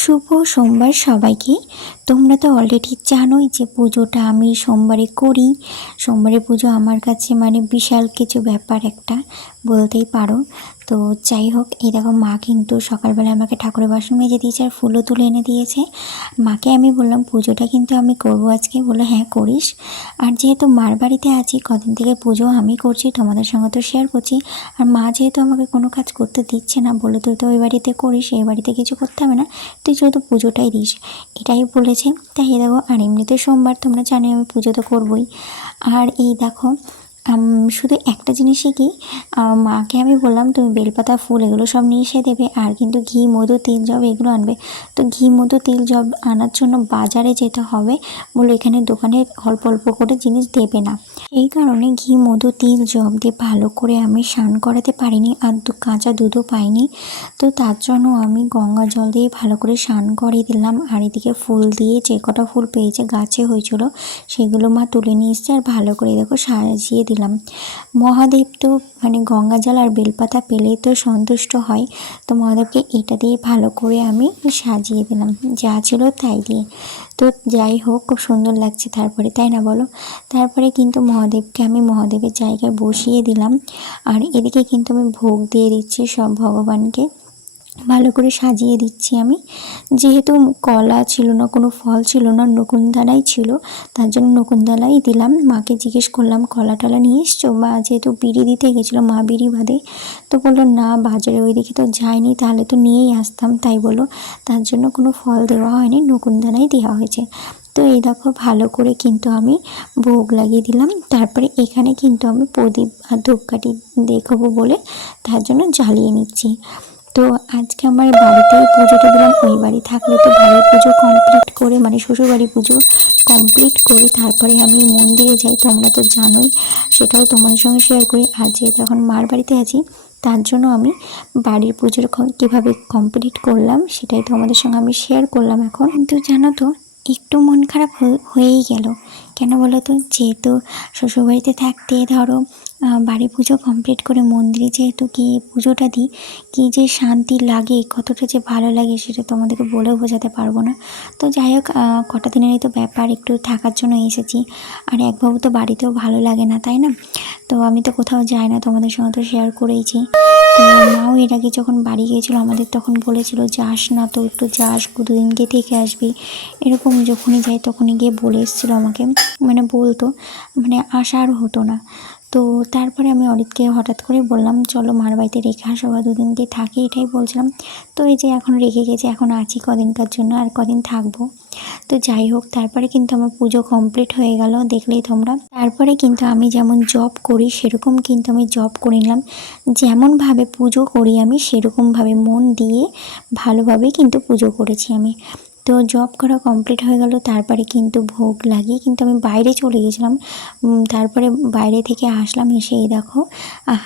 শুভ সোমবার সবাইকে। তোমরা তো অলরেডি জানোই যে পুজোটা আমি সোমবারে করি। সোমবারে পুজো আমার কাছে মানে বিশাল কিছু ব্যাপার একটা বলতেই পারো। তো যাই হোক, এই দেখো মা কিন্তু সকালবেলা আমাকে ঠাকুরের বাসন মেজে দিয়েছে আর ফুলও তুলে এনে দিয়েছে। মাকে আমি বললাম পুজোটা কিন্তু আমি করব আজকে, বললো হ্যাঁ করিস। আর যেহেতু মার বাড়িতে আছি কদিন থেকে পুজো আমি করছি, তোমাদের সঙ্গে তো শেয়ার করছি। আর মা যেহেতু আমাকে কোনো কাজ করতে দিচ্ছে না, বলে তুই তো ওই বাড়িতে করিস, এই বাড়িতে কিছু করতে হবে না, তুই শুধু পুজোটাই দিস, এটাই বলেছে। তাই দেখো, আর এমনিতে সোমবার তোমরা জানো আমি পুজো তো করবই। আর এই দেখো শুধু একটা জিনিসই কি, মাকে আমি বললাম তুমি বেলপাতা ফুল এগুলো সব নিয়ে এসে দেবে, আর কিন্তু ঘি মধু তেল জব এগুলো আনবে। তো ঘি মধু তেল জব আনার জন্য বাজারে যেতে হবে, বলে এখানে দোকানে অল্প অল্প করে জিনিস দেবে না। এই কারণে ঘি মধু তেল জব দিয়ে ভালো করে আমি স্নান করাতে পারিনি, আর কাঁচা দুধও পাইনি। তো তার জন্য আমি গঙ্গা জল দিয়ে ভালো করে স্নান করিয়ে দিলাম। আর এদিকে ফুল দিয়ে যে কটা ফুল পেয়েছে গাছে হয়েছিল সেগুলো মা তুলে নিয়ে এসছে, আর ভালো করে দেখো সাজিয়ে দিলাম। মহাদেব তো মানে গঙ্গা জল আর বেলপাতা পেলেই তো সন্তুষ্ট হয়। তো মহাদেবকে এটা দিয়ে ভালো করে আমি সাজিয়ে দিলাম, যা ছিল তাই দিয়ে। তো যাই হোক, খুব সুন্দর লাগছে তারপরে, তাই না বলো? তারপরে কিন্তু মহাদেবকে আমি মহাদেবের জায়গায় বসিয়ে দিলাম। আর এদিকে কিন্তু আমি ভোগ দিয়ে দিচ্ছি সব ভগবানকে, ভালো করে সাজিয়ে দিচ্ছি আমি। যেহেতু কলা ছিল না, কোনো ফল ছিল না, নকুনদালাই ছিল, তার জন্য নকুনদালাই দিলাম। মাকে জিজ্ঞেস করলাম কলা টলা নিয়ে এসছো, মা যেহেতু বিড়ি দিতে গেছিলো, মা বিড়ি বাঁধে, তো বললো না বাজারে ওইদিকে তো যায়নি, তাহলে তো নিয়েই আসতাম, তাই বলো তার জন্য কোনো ফল দেওয়া হয়নি, নকুনদালাই দেওয়া হয়েছে। তো এই দেখো ভালো করে কিন্তু আমি ভোগ লাগিয়ে দিলাম। তারপরে এখানে কিন্তু আমি প্রদীপ আর ধূপকাঠি দেখাবো বলে তার জন্য জ্বালিয়ে নিচ্ছি। তো আজকে আমার বাড়িতেই পুজোটা দিলাম, ওই বাড়ি থাকলে তো বাড়ির পুজো কমপ্লিট করে মানে শ্বশুরবাড়ি পুজো কমপ্লিট করে তারপরে আমি মন্দিরে যাই, তোমরা তো জানোই, সেটাও তোমাদের সঙ্গে শেয়ার করি। আর যেহেতু এখন মার বাড়িতে আছি তার জন্য আমি বাড়ির পুজোর কীভাবে কমপ্লিট করলাম সেটাই তোমাদের সঙ্গে আমি শেয়ার করলাম এখন। কিন্তু জানো তো, একটু মন খারাপ হয়েই গেল। কেন বলো তো? যেহেতু শ্বশুরবাড়িতে থাকতে ধরো বাড়ি পুজো কমপ্লিট করে মন্দিরে যেহেতু গিয়ে পুজোটা দিই, কী যে শান্তি লাগে, কতটা যে ভালো লাগে সেটা তোমাদেরকে বলেও বোঝাতে পারবো না। তো যাই হোক, কটা দিনেরই তো ব্যাপার, একটু থাকার জন্য এসেছি। আর একভাবে তো বাড়িতেও ভালো লাগে না, তাই না? তো আমি তো কোথাও যাই না, তোমাদের সঙ্গে তো শেয়ার করেইছি। তো মাও এর আগে যখন বাড়ি গিয়েছিলো আমাদের তখন বলেছিল যাস না তো, একটু যাস, দুদিন গিয়ে থেকে আসবি, এরকম যখনই যাই তখনই গিয়ে বলে এসেছিলো আমাকে, মানে বলতো, মানে আসা আর হতো না। তো তারপরে আমি অরিতকে হঠাৎ করে বললাম চলো মার বাড়িতে রেখে আসো বা দুদিন দিয়ে থাকি, এটাই বলছিলাম। তো এই যে এখন রেখে গেছে, এখন আছি কদিনকার জন্য, আর কদিন থাকবো। তো যাই হোক, তারপরে কিন্তু আমার পুজো কমপ্লিট হয়ে গেল, দেখলেই তোমরা। তারপরে কিন্তু আমি যেমন জব করি সেরকম কিন্তু আমি জব করে নিলাম। যেমনভাবে পুজো করি আমি সেরকমভাবে মন দিয়ে ভালোভাবে কিন্তু পুজো করেছি আমি। তো জব করা কমপ্লিট হয়ে গেল, তারপরে কিন্তু ভোগ লাগিয়ে কিন্তু আমি বাইরে চলে গেছিলাম। তারপরে বাইরে থেকে আসলাম, এসে এই দেখো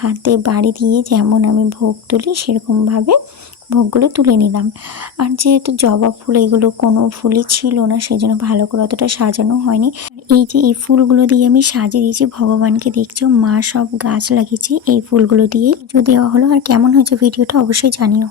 হাতে বাড়ি দিয়ে যেমন আমি ভোগ তুলি সেরকমভাবে ভোগগুলো তুলে নিলাম। আর যেহেতু জবা ফুল এগুলো কোনো ফুলই ছিল না, সেই জন্য ভালো করে অতটা সাজানো হয়নি। এই যে এই ফুলগুলো দিয়ে আমি সাজিয়ে দিয়েছি ভগবানকে, দেখছো মা সব গাছ লাগিয়েছি এই ফুলগুলো দিয়েই। পুজো দেওয়া হলো। আর কেমন হয়েছে ভিডিওটা অবশ্যই জানিও।